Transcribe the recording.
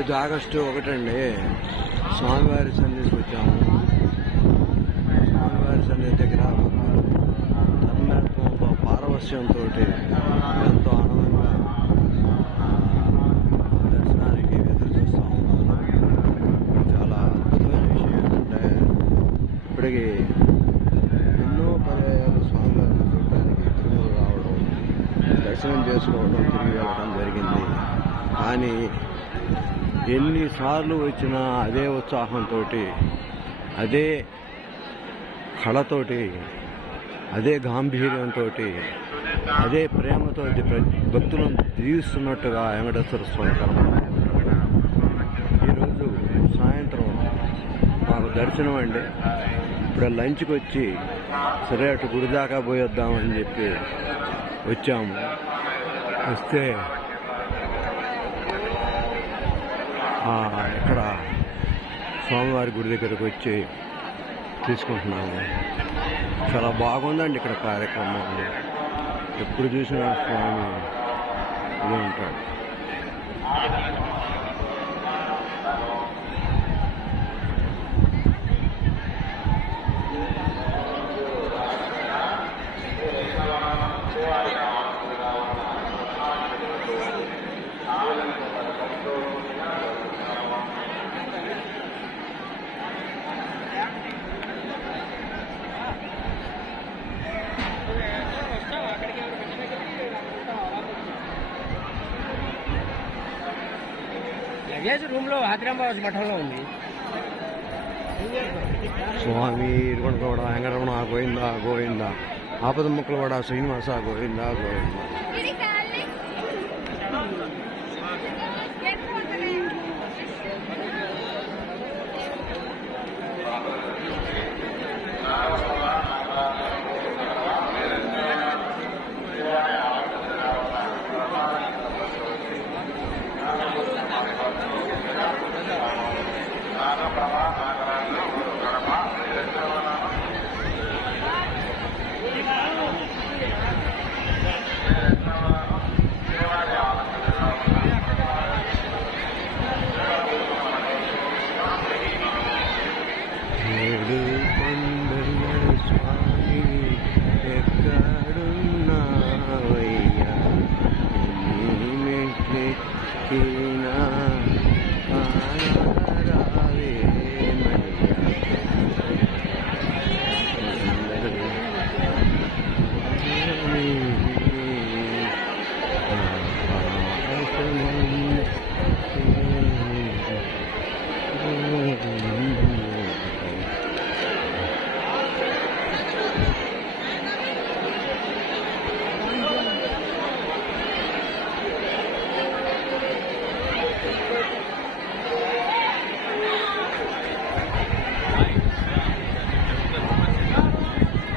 ఈరోజు ఆగస్టు 1 అండి. స్వామివారి సన్నిధికి వచ్చాము. స్వామివారి సన్నిధి దగ్గర తన్మయత్వంతో పారవస్యంతో ఎంతో ఆనందంగా దర్శనానికి ఎదురు చూస్తూ ఉన్నాను. చాలా అద్భుతమైన విషయం ఏంటంటే ఇప్పటికీ ఎన్నో పర్యాయాలు స్వామివారిని చూడటానికి తిరుమల రావడం, దర్శనం చేసుకోవడం, తిరిగి వెళ్ళడం జరిగింది. కానీ ఎన్నిసార్లు వచ్చినా అదే ఉత్సాహంతో, అదే కళతోటి, అదే గాంభీర్యంతో, అదే ప్రేమతో భక్తులను జీవిస్తున్నట్టుగా వెంకటేశ్వర స్వామి కనపడుతున్నాడు. ఈరోజు సాయంత్రం మాకు దర్శనం అండి. ఇప్పుడు లంచ్కి వచ్చి సరే అటు గుడి దాకా పోయొద్దామని చెప్పి వచ్చాము. వస్తే ఇక్కడ స్వామివారి గుడి దగ్గరకు వచ్చి తీసుకుంటున్నాము. చాలా బాగుందండి ఇక్కడ కార్యక్రమం. ఎప్పుడు చూసినా స్వామి ఇదే ఉంటాడు. రూమ్ లో ఆదిరాంబాబు మఠంలో ఉంది. స్వామి ఇరుకొండకోవడం వెంకటరమణ గోవిందా గోవిందా, ఆపద ముక్కలు కూడా శ్రీనివాస గోవిందా గోవిందా.